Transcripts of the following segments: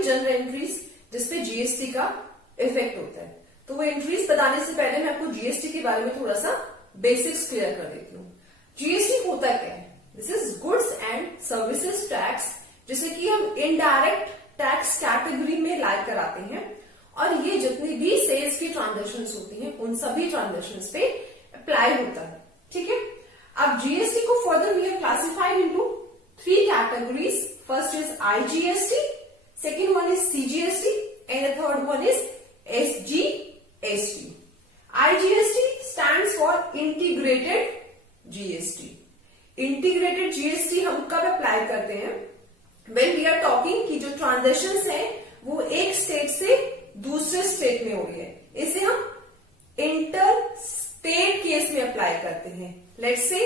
वही general entries जिसपे GST का इफेक्ट होता है। तो वो एंट्रीज बताने से पहले मैं आपको जीएसटी के बारे में थोड़ा सा बेसिक्स क्लियर कर देती हूँ। जीएसटी होता क्या है? This is goods and services tax, जिसे कि हम इनडायरेक्ट टैक्स कैटेगरी में लाइक कराते हैं, और ये जितनी भी सेल्स की ट्रांजेक्शन होती हैं उन सभी ट्रांजेक्शन पे अप्लाई होता है। ठीक है, अब जीएसटी को further we have classified into 3 categories. First is IGST, second one is CGST and the third one is SGST. IGST stands for integrated GST. Integrated GST हम कब अप्लाई करते हैं? व्हेन वी आर टॉकिंग कि जो transactions हैं वो एक state से दूसरे स्टेट में हो रही है, इसे हम इंटर स्टेट केस में अप्लाई करते हैं। लेट्स से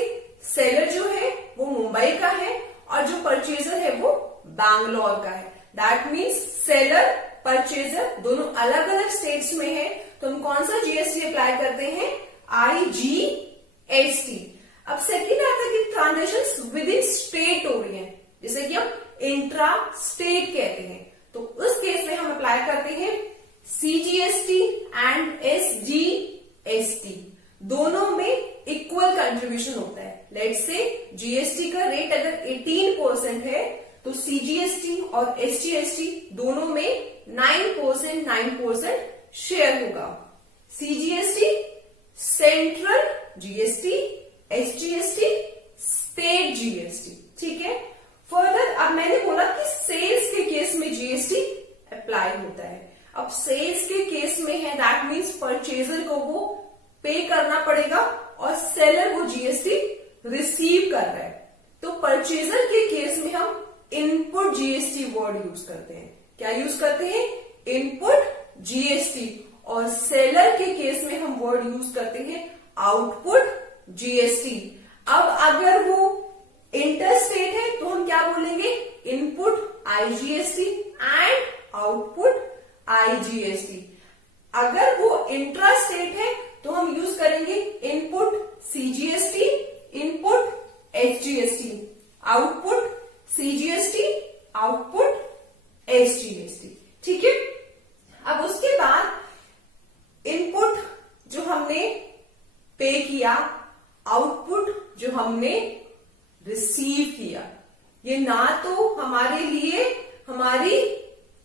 सेलर जो है वो मुंबई का है और जो परचेजर है वो बैंगलोर का है। दैट मीन्स सेलर परचेजर दोनों अलग अलग स्टेट्स में है, तो हम कौन सा जीएसटी अप्लाई करते हैं? आईजीएसटी। अब सेकेंड आता है कि ट्रांजेक्शन विद इन स्टेट हो रही है, जिसे कि हम इंट्रा स्टेट कहते हैं, तो उस केस में हम अप्लाई करते हैं सीजीएसटी एंड एसजीएसटी। दोनों में इक्वल कंट्रीब्यूशन होता है। लेट्स से जीएसटी का रेट अगर 18% है तो सीजीएसटी और एसजीएसटी दोनों में 9% शेयर होगा। CGST central GST, SGST state GST. ठीक है, फर्दर अब मैंने बोला कि सेल्स के केस में जीएसटी अप्लाई होता है। अब सेल्स के केस में है, दैट मीन्स परचेजर को वो पे करना पड़ेगा और सेलर वो जीएसटी रिसीव कर रहा है। तो परचेजर के केस में हम इनपुट जीएसटी वर्ड यूज करते हैं। क्या यूज करते हैं? Input GST. और सेलर के केस में हम वर्ड यूज करते हैं आउटपुट जीएसटी। अब अगर वो इंटर स्टेट है तो हम क्या बोलेंगे? Input IGST and output IGST. अगर वो इंट्रा स्टेट है तो हम यूज करेंगे input CGST, input SGST, output CGST, output SGST. ठीक है, अब उसके बाद इनपुट जो हमने पे किया, आउटपुट जो हमने रिसीव किया, ये ना तो हमारे लिए हमारी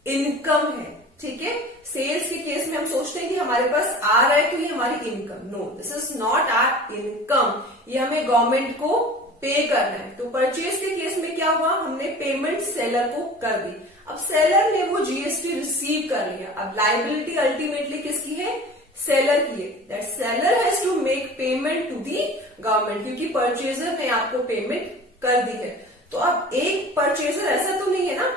इनकम है। ठीक है, सेल्स के केस में हम सोचते हैं कि हमारे पास आ रहा है तो ये हमारी income. No, this is not our income, ये हमें गवर्नमेंट को पे करना है। तो परचेज के केस में क्या हुआ? हमने पेमेंट सेलर को कर दी। अब सेलर ने वो जीएसटी रिसीव कर लिया। अब लाइबिलिटी अल्टीमेटली किसकी है? सेलर की है। That seller has to make payment to the government, क्योंकि परचेजर ने आपको पेमेंट कर दी है। तो अब एक परचेजर ऐसा तो नहीं है ना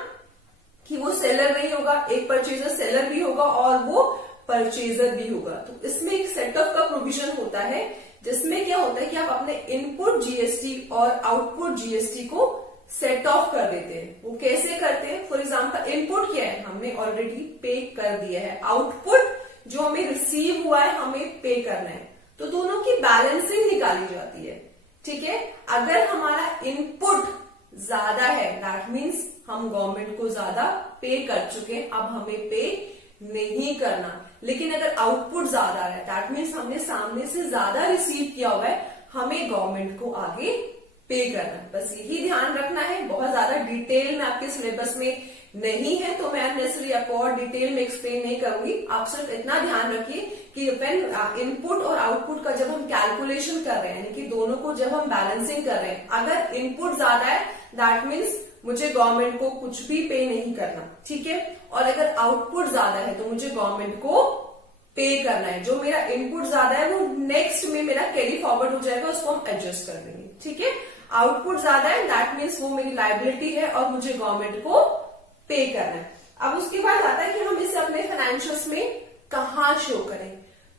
कि वो सेलर नहीं होगा, एक परचेजर सेलर भी होगा और वो परचेजर भी होगा। तो इसमें एक सेट ऑफ का प्रोविजन होता है, जिसमें क्या होता है कि आप अपने इनपुट जीएसटी और आउटपुट जीएसटी को सेट ऑफ कर देते हैं। वो कैसे करते हैं? फॉर एग्जाम्पल इनपुट क्या है? हमने ऑलरेडी पे कर दिया है। आउटपुट जो हमें रिसीव हुआ है हमें पे करना है, तो दोनों की बैलेंसिंग निकाली जाती है। ठीक है, अगर हमारा इनपुट ज्यादा है दैट मीन्स हम गवर्नमेंट को ज्यादा पे कर चुके हैं, अब हमें पे नहीं करना। लेकिन अगर आउटपुट ज्यादा है दैट मीन्स हमने सामने से ज्यादा रिसीव किया हुआ है, हमें गवर्नमेंट को आगे पे करना है। बस यही ध्यान रखना है। बहुत ज्यादा डिटेल में आपके सिलेबस में नहीं है तो मैं अननेसेसरी आपको और डिटेल में एक्सप्लेन नहीं करूंगी। आप सिर्फ इतना ध्यान रखिए कि व्हेन इनपुट और आउटपुट का जब हम कैलकुलेशन कर रहे हैं, यानी कि दोनों को जब हम बैलेंसिंग कर रहे हैं, अगर इनपुट ज्यादा है दैट मीन्स मुझे गवर्नमेंट को कुछ भी पे नहीं करना। ठीक है, और अगर आउटपुट ज्यादा है तो मुझे गवर्नमेंट को पे करना है। जो मेरा इनपुट ज्यादा है वो नेक्स्ट में मेरा कैरी फॉरवर्ड हो जाएगा, उसको हम एडजस्ट कर देंगे। ठीक है, आउटपुट ज्यादा है दैट मीन्स वो मेरी लायबिलिटी है और मुझे गवर्नमेंट को पे करना है। अब उसके बाद आता है कि हम इसे अपने फाइनेंशियल्स में कहाँ शो करें।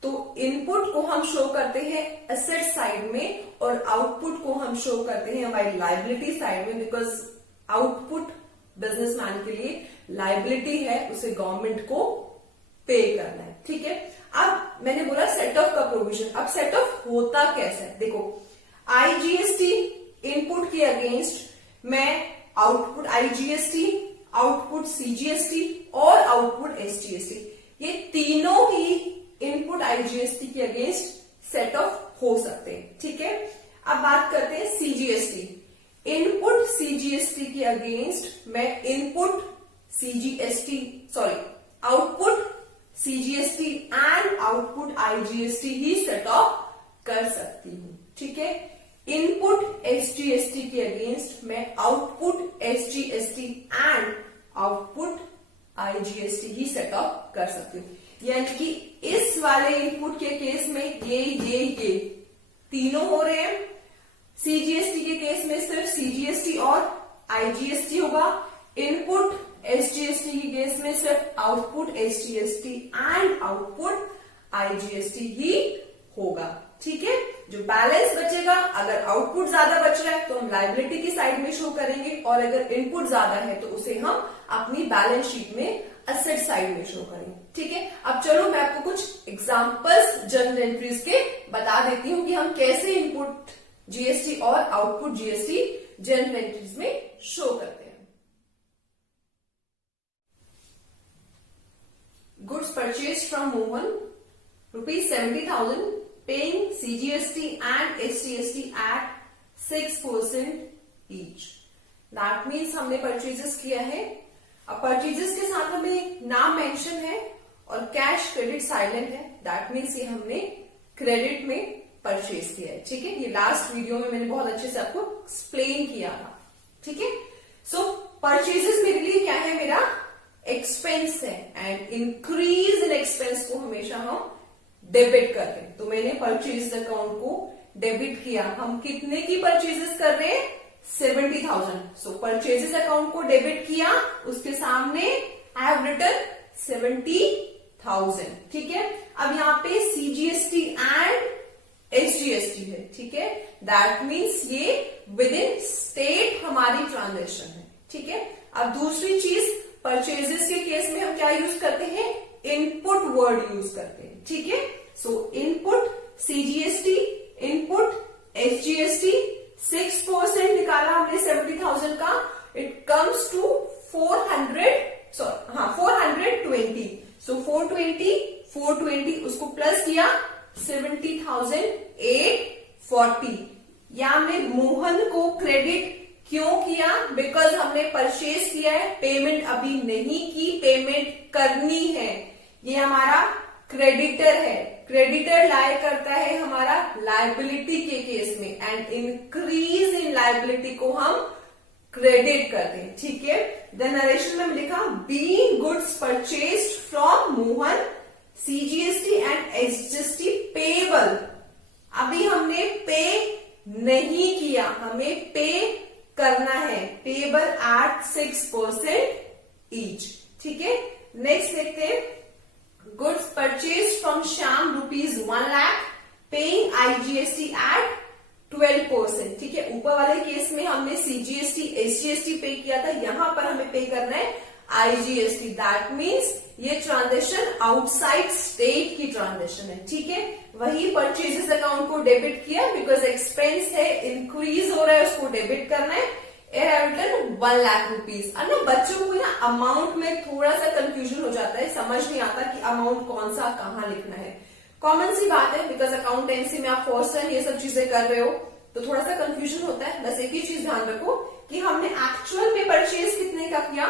तो इनपुट को हम शो करते हैं एसेट साइड में और आउटपुट को हम शो करते हैं हमारी लायबिलिटी साइड में, बिकॉज आउटपुट बिजनेसमैन के लिए लायबिलिटी है, उसे गवर्नमेंट को पे करना है। ठीक है, अब मैंने बोला सेट ऑफ का प्रोविजन। अब सेट ऑफ होता कैसे है? देखो, आईजीएसटी इनपुट के अगेंस्ट मैं आउटपुट, आईजीएसटी आउटपुट सीजीएसटी और आउटपुट एसजीएसटी, ये तीनों ही इनपुट आईजीएसटी के अगेंस्ट सेट ऑफ हो सकते हैं। ठीक है, अब बात करते हैं सीजीएसटी। इनपुट सीजीएसटी के अगेंस्ट मैं output CGST and output IGST he set of कर सकती हूं। ठीक है, इनपुट एसजीएसटी के अगेंस्ट मैं output SGST and output IGST he set of कर सकती हूँ। यानी कि इस वाले इनपुट के केस में ये तीनों हो रहे हैं, सीजीएसटी के केस में सिर्फ सीजीएसटी और आईजीएसटी होगा, इनपुट एसजीएसटी के केस में सिर्फ output SGST and output IGST ही होगा। ठीक है, जो बैलेंस बचेगा, अगर आउटपुट ज्यादा बच रहा है तो हम लायबिलिटी की साइड में शो करेंगे, और अगर इनपुट ज्यादा है तो उसे हम अपनी बैलेंस शीट में एसेट साइड में शो करेंगे। ठीक है, अब चलो मैं आपको कुछ एग्जांपल्स जर्नल एंट्रीज के बता देती हूं कि हम कैसे इनपुट जीएसटी और आउटपुट जीएसटी जर्नल एंट्रीज में शो करते हैं। Goods purchase from Mohan ₹70,000, paying CGST and SGST at 6% each. That means हमने परचेजेस किया है। अब परचेजेस के साथ हमें नाम मेंशन है और कैश क्रेडिट साइलेंट है। दैट मीन्स ये हमने क्रेडिट में परचेज किया है। ठीक है, ये लास्ट वीडियो में मैंने बहुत अच्छे से आपको एक्सप्लेन किया था। ठीक है, सो परचेजेस मेरे लिए क्या है, मेरा एक्सपेंस है, एंड इंक्रीज इन एक्सपेंस को हमेशा हम डेबिट करते हैं। तो मैंने परचेज अकाउंट को डेबिट किया। हम कितने की परचेजेस कर रहे हैं, 70,000। सो परचेजेस अकाउंट को डेबिट किया, उसके सामने आई हैव रिटन 70,000। ठीक है, अब यहाँ पे सीजीएसटी एंड एसजीएसटी है। ठीक है, दैट मीन्स ये विद इन स्टेट हमारी ट्रांजेक्शन है। ठीक है, अब दूसरी चीज, परचेजेस के केस में हम क्या यूज करते हैं, इनपुट वर्ड यूज करते हैं। ठीक है, सो इनपुट सीजीएसटी, इनपुट एसजीएसटी, 6% निकाला हमने 70,000 का, इट कम्स टू 420। सो 420 उसको प्लस किया 70,840। या हमने मोहन को क्रेडिट क्यों किया, बिकॉज हमने परचेज किया है, पेमेंट अभी नहीं की, पेमेंट करनी है। ये हमारा क्रेडिटर है, क्रेडिटर लाए करता है हमारा लायबिलिटी के केस में, एंड इंक्रीज इन लायबिलिटी को हम क्रेडिट करते हैं। ठीक है, देन नरेशन में लिखा being goods purchased from Mohan CGST and SGST payable. अभी हमने पे नहीं किया, हमें पे करना है, पेबल एट 6% ईच। ठीक है, नेक्स्ट देखते हैं, goods purchase from Shyam ₹1 lakh, paying IGST at 12%। ठीक है, ऊपर वाले केस में हमने सीजीएसटी एसजीएसटी पे किया था, यहां पर हमें पे करना है आईजीएसटी। दैट मीन्स ये ट्रांजेक्शन आउटसाइड स्टेट की ट्रांजेक्शन है। ठीक है, वही परचेजेस अकाउंट को डेबिट किया, बिकॉज एक्सपेंस है, इंक्रीज हो रहा है, उसको डेबिट करना है, 1 लाख रुपीज। अब ना बच्चों को ना अमाउंट में थोड़ा सा कंफ्यूजन हो जाता है, समझ नहीं आता कि अमाउंट कौन सा कहाँ लिखना है। कॉमन सी बात है, बिकॉज अकाउंटेंसी में आप फर्स्ट टाइम ये सब चीजें कर रहे हो तो थोड़ा सा कंफ्यूजन होता है। बस एक ही चीज ध्यान रखो कि हमने एक्चुअल में परचेज कितने का किया,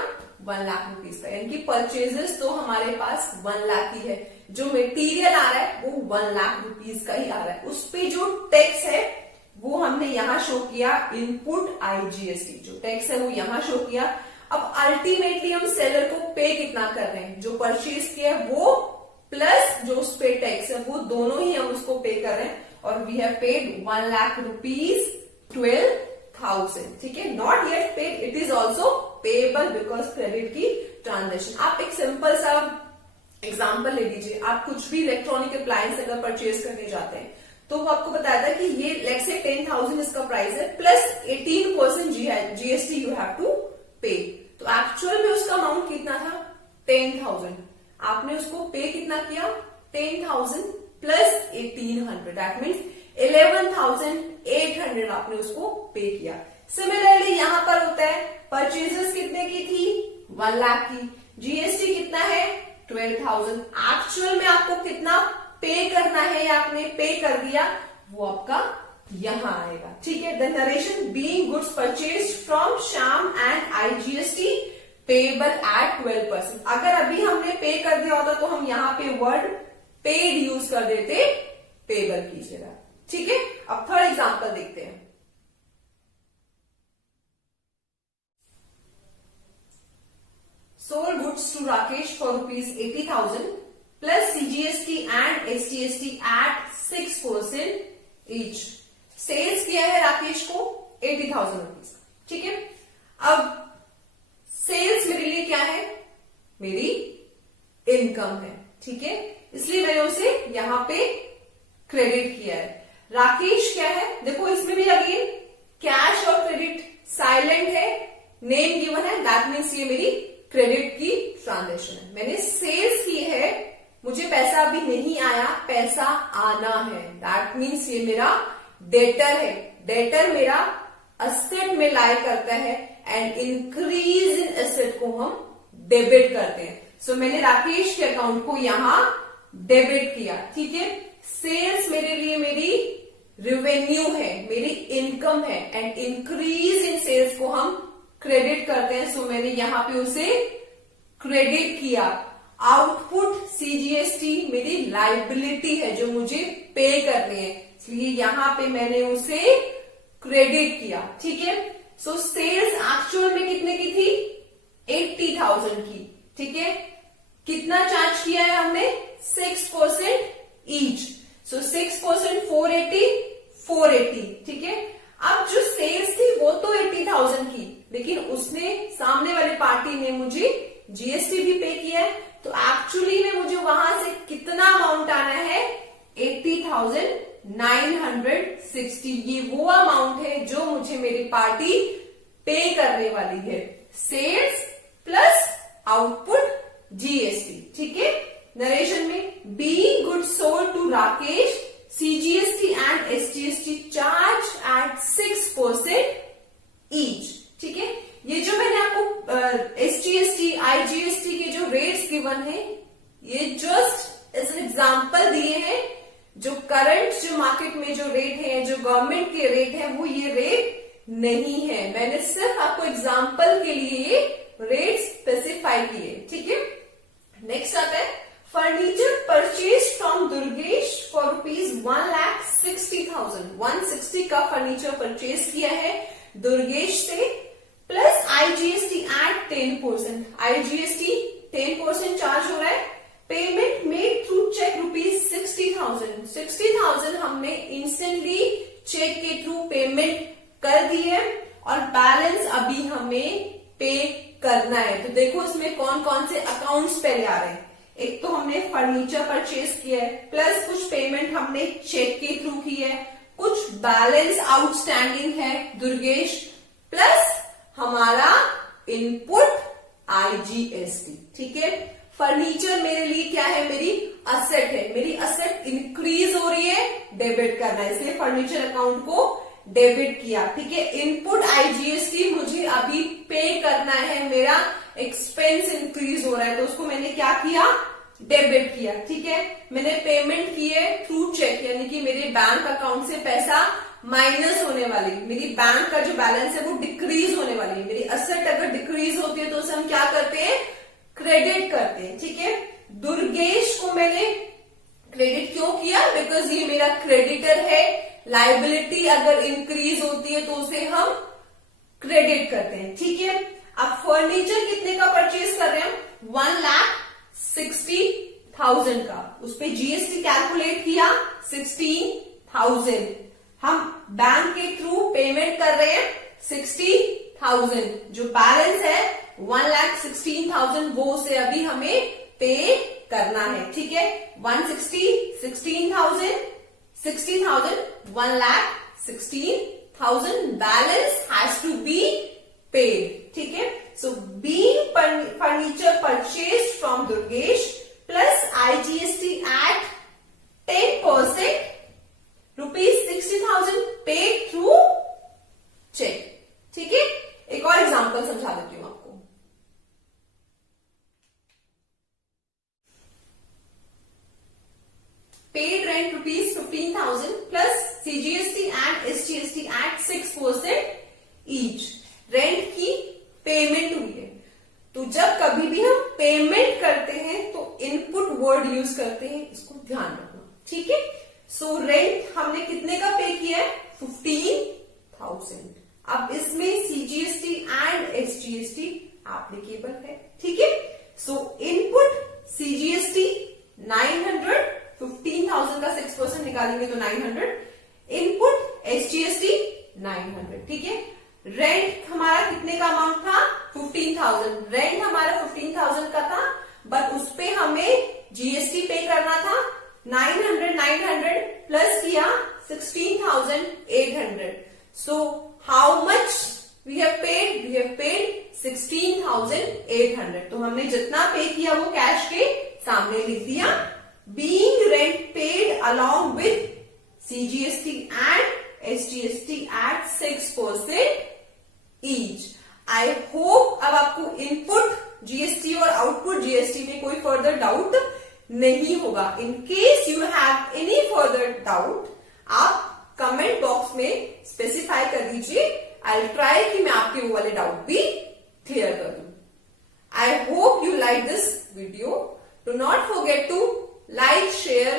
1 लाख रुपीज का, यानी कि परचेजेस तो हमारे पास 1 लाख ही है, जो मटेरियल आ रहा है वो 1 लाख रुपीज का ही आ रहा है। उस पे जो टैक्स है वो हमने यहां शो किया, इनपुट आईजीएसटी, जो टैक्स है वो यहां शो किया। अब अल्टीमेटली हम सेलर को पे कितना कर रहे हैं, जो परचेज किया है वो प्लस जो उस पे टैक्स है, वो दोनों ही हम उसको पे कर रहे हैं, और we have paid 1 lakh rupees 12,000। ठीक है, not yet paid, it is also payable because credit की ट्रांजेक्शन। आप एक सिंपल सा एग्जांपल ले लीजिए, आप कुछ भी इलेक्ट्रॉनिक अप्लायंस अगर परचेज करने जाते हैं तो वो आपको बताया था कि ये लेट्स से 10,000 इसका प्राइस है, plus 18% GST you have to pay. तो एक्चुअल में उसका अमाउंट कितना था, 10,000। आपने उसको पे कितना किया, 10,000 प्लस 1,800, दैट मीन्स 11,800 आपने उसको पे किया। सिमिलरली यहां पर होता है, परचेजेस कितने की थी, 1 लाख की। जीएसटी कितना है 12,000। एक्चुअल में आपको कितना पे करना है या आपने पे कर दिया वो आपका यहां आएगा, ठीक है। The narration being goods purchased from Shyam and IGST payable eight 12%। अगर अभी हमने पे कर दिया होता तो हम यहां पे वर्ड पेड यूज कर देते, पेबल कीजिएगा, ठीक है। अब थर्ड एग्जांपल देखते हैं। Sold goods to Rakesh for ₹80,000 plus CGST and STST at 6% each. Sales किया है राकेश को 80,000 रुपीज, ठीक है। अब सेल्स मेरे लिए क्या है, मेरी इनकम है, ठीक है, इसलिए मैंने उसे यहां पे क्रेडिट किया है। राकेश क्या है, देखो इसमें भी अगेन कैश और क्रेडिट साइलेंट है, नेम गिवन है, दैट मीन्स ये मेरी क्रेडिट की ट्रांजेक्शन है। मैंने सेल्स की है, मुझे पैसा अभी नहीं आया, पैसा आना है, दैट मीन्स ये मेरा डेटर है। डेटर मेरा असेट में लाई करता है एंड इंक्रीज इन एसेट को हम डेबिट करते हैं। सो मैंने राकेश के अकाउंट को यहां डेबिट किया, ठीक है। सेल्स मेरे लिए मेरी रेवेन्यू है, मेरी इनकम है एंड इंक्रीज इन सेल्स को हम क्रेडिट करते हैं। सो मैंने यहां पे उसे क्रेडिट किया। आउटपुट सीजीएसटी मेरी लाइबिलिटी है जो मुझे पे करनी है, इसलिए यहां पे मैंने उसे क्रेडिट किया, ठीक है। सो सेल्स एक्चुअल में कितने की थी 80,000 की, ठीक है। कितना चार्ज किया है हमने 6% ईच, सो 6% 480, ठीक है। अब जो सेल्स थी वो तो 80,000 की, लेकिन उसने सामने वाली पार्टी ने मुझे जीएसटी भी पे किया है, तो एक्चुअली में मुझे वहां से कितना अमाउंट आना है 80,960। ये वो अमाउंट है जो मुझे मेरी पार्टी पे करने वाली है, सेल्स प्लस आउटपुट जीएसटी, ठीक है। नरेशन में being goods sold to Rakesh CGST and STST charge at 6% each, ठीक है। ये जो मैंने आपको एसटीएसटी आईजीएसटी के जो रेट्स गिवन है, ये जस्ट एज एन एग्जांपल दिए हैं। जो करंट जो मार्केट में जो रेट है, जो गवर्नमेंट के रेट है, वो ये रेट नहीं है। मैंने सिर्फ आपको एग्जांपल के लिए रेट स्पेसिफाई किए, ठीक है। नेक्स्ट आता है furniture purchase from Durgesh for ₹1,60,000। 160 का फर्नीचर परचेज किया है दुर्गेश से, plus IGST at 10%। IGST 10% charge हो रहा है। Payment made through check ₹60,000। 60,000 हमने इंस्टेंटली चेक के थ्रू पेमेंट कर दी है और बैलेंस अभी हमें पे करना है। तो देखो इसमें कौन कौन से अकाउंट्स पहले आ रहे हैं। एक तो हमने फर्नीचर परचेज किया है, प्लस कुछ पेमेंट हमने चेक के थ्रू की है, कुछ बैलेंस आउटस्टैंडिंग है दुर्गेश, प्लस हमारा इनपुट आईजीएसटी, ठीक है। फर्नीचर मेरे लिए क्या है, मेरी असेट है, मेरी असेट इंक्रीज हो रही है, डेबिट करना है, इसलिए फर्नीचर अकाउंट को डेबिट किया, ठीक है। इनपुट आईजीएसटी मुझे अभी पे करना है, मेरा एक्सपेंस इंक्रीज हो रहा है, तो उसको मैंने क्या किया, डेबिट किया, ठीक है। मैंने पेमेंट की है थ्रू चेक, यानी कि मेरे बैंक अकाउंट से पैसा माइनस होने वाली, मेरी बैंक का जो बैलेंस है वो डिक्रीज होने वाली है। मेरी असेट अगर डिक्रीज होती है तो उसे हम क्या करते हैं, क्रेडिट करते हैं, ठीक है। दुर्गेश को मैंने क्रेडिट क्यों किया, बिकॉज ये मेरा क्रेडिटर है। लाइबिलिटी अगर इंक्रीज होती है तो उसे हम क्रेडिट करते हैं, ठीक है। अब फर्नीचर कितने का परचेज कर रहे हैं, 1,60,000 का, उस पे जीएसटी कैलकुलेट किया 16,000। हम बैंक के थ्रू पेमेंट कर रहे हैं 60,000, जो बैलेंस है 1,16,000 वो उसे अभी हमें पे करना है, ठीक है। 160, 16,000, 60,000, 1,16,000 balance has to be paid, ठीक है। So being furniture purchase from Durgesh plus IGST at 10%, ₹60,000 paid through cheque, ठीक है। एक और एग्जांपल समझा देती हूं आपको। 15,000 plus CGST and SGST at 6% each. Rent की पेमेंट हुई है। तो जब कभी भी हम पेमेंट करते हैं तो इनपुट वर्ड यूज करते हैं, इसको ध्यान रखना, ठीक है। सो रेंट हमने कितने का पे किया है? 15,000। अब इसमें CGST एंड SGST एप्लीकेबल है, ठीक है। सो इनपुट CGST 900, 15,000 का 6% निकालेंगे तो 900, इनपुट SGST 900, ठीक है। रेंट हमारा कितने का अमाउंट था? 15,000। रेंट हमारा 15,000 का था, बट उस पे हमें GST पे करना था 900 प्लस किया 16,800। So how much we have paid? We have paid 16,800। तो हमने जितना पे किया वो कैश के सामने लिख दिया। Being rent paid along with CGST and SGST at 6% each. I hope अब आपको इनपुट GST और आउटपुट GST में कोई फर्दर डाउट नहीं होगा। In case you have any further doubt, आप कमेंट बॉक्स में स्पेसिफाई कर दीजिए। आई ट्राई कि मैं आपके वो वाले डाउट भी क्लियर कर दूं। I hope you like this video. Do not forget to like, share